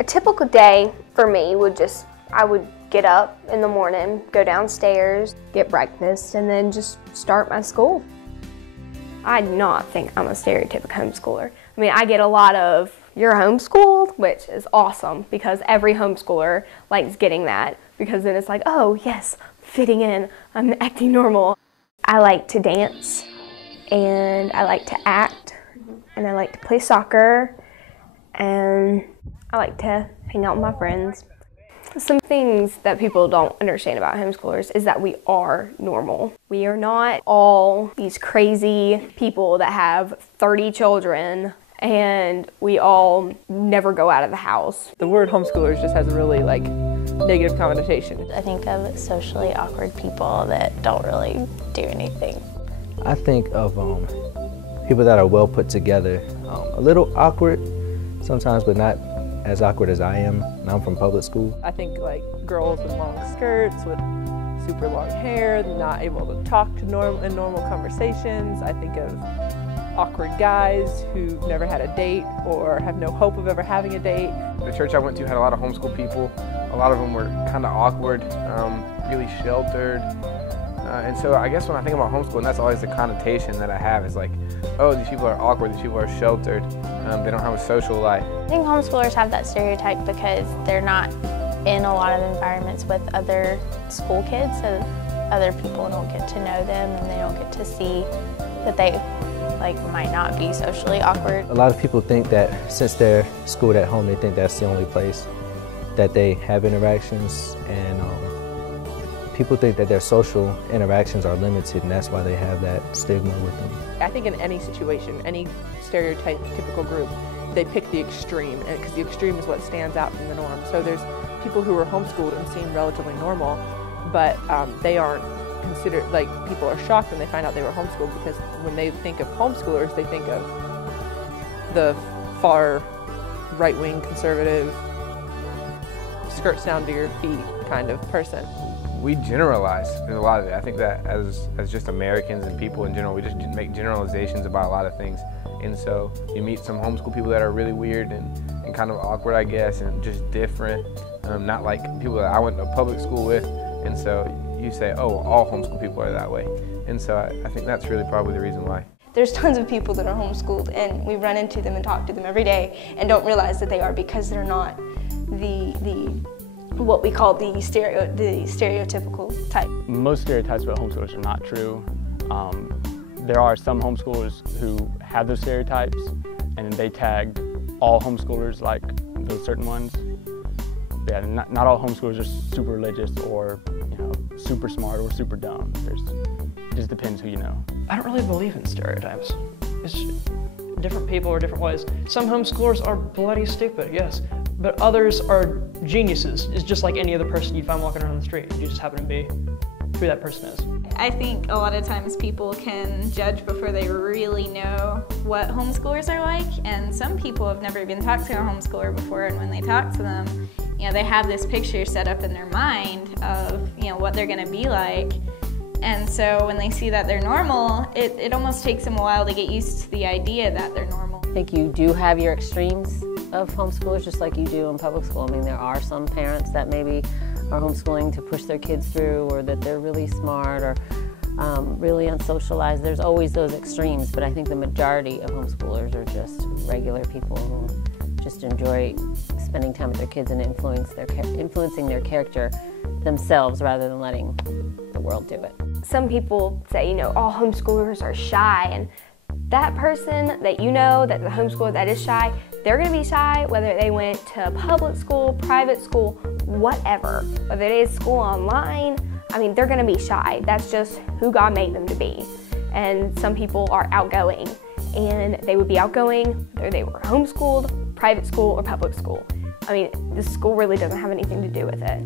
A typical day for me I would get up in the morning, go downstairs, get breakfast, and then just start my school. I do not think I'm a stereotypical homeschooler. I mean, I get a lot of, "You're homeschooled," which is awesome because every homeschooler likes getting that, because then it's like, oh yes, fitting in, I'm acting normal. I like to dance, and I like to act, and I like to play soccer, and I like to hang out with my friends. Some things that people don't understand about homeschoolers is that we are normal. We are not all these crazy people that have 30 children and we all never go out of the house. The word homeschoolers just has a really negative connotation. I think of socially awkward people that don't really do anything. I think of people that are well put together, a little awkward sometimes, but not as awkward as I am, and I'm from public school. I think girls with long skirts, with super long hair, not able to talk to in normal conversations. I think of awkward guys who've never had a date or have no hope of ever having a date. The church I went to had a lot of homeschool people. A lot of them were kind of awkward, really sheltered. And so I guess when I think about homeschooling, that's always the connotation that I have is like, oh, these people are awkward, these people are sheltered, they don't have a social life. I think homeschoolers have that stereotype because they're not in a lot of environments with other school kids, so other people don't get to know them and they don't get to see that they might not be socially awkward. A lot of people think that since they're schooled at home, they think that's the only place that they have interactions, and people think that their social interactions are limited, and that's why they have that stigma with them. I think in any situation, any stereotypical group, they pick the extreme, because the extreme is what stands out from the norm. So there's people who are homeschooled and seem relatively normal, but they aren't considered, people are shocked when they find out they were homeschooled, because when they think of homeschoolers, they think of the far right-wing conservative, skirts down to your feet kind of person. We generalize in a lot of it. I think that as just Americans and people in general, we just make generalizations about a lot of things. And so you meet some homeschool people that are really weird and kind of awkward, I guess, and just different, not like people that I went to public school with. And so you say, oh, all homeschool people are that way. And so I think that's really probably the reason why. There's tons of people that are homeschooled, and we run into them and talk to them every day and don't realize that they are, because they're not what we call the stereotypical type. Most stereotypes about homeschoolers are not true. There are some homeschoolers who have those stereotypes, and they tag all homeschoolers like those certain ones. Yeah, not all homeschoolers are super religious or super smart or super dumb. It just depends who you know. I don't really believe in stereotypes. It's different people are different ways. Some homeschoolers are bloody stupid, yes, but others are geniuses. It's just like any other person you'd find walking around the street. You just happen to be who that person is. I think a lot of times people can judge before they really know what homeschoolers are like, and some people have never even talked to a homeschooler before, and when they talk to them, they have this picture set up in their mind of what they're going to be like. And so when they see that they're normal, it almost takes them a while to get used to the idea that they're normal. I think you do have your extremes of homeschoolers just like you do in public school. I mean, there are some parents that maybe are homeschooling to push their kids through, or that they're really smart or really unsocialized. There's always those extremes, but I think the majority of homeschoolers are just regular people who just enjoy spending time with their kids and influencing their character themselves rather than letting the world do it. Some people say, all homeschoolers are shy, and that person that that's a homeschooler that is shy, they're going to be shy whether they went to public school, private school, whatever. Whether it is school online, they're going to be shy. That's just who God made them to be. And some people are outgoing, and they would be outgoing whether they were homeschooled, private school, or public school. The school really doesn't have anything to do with it.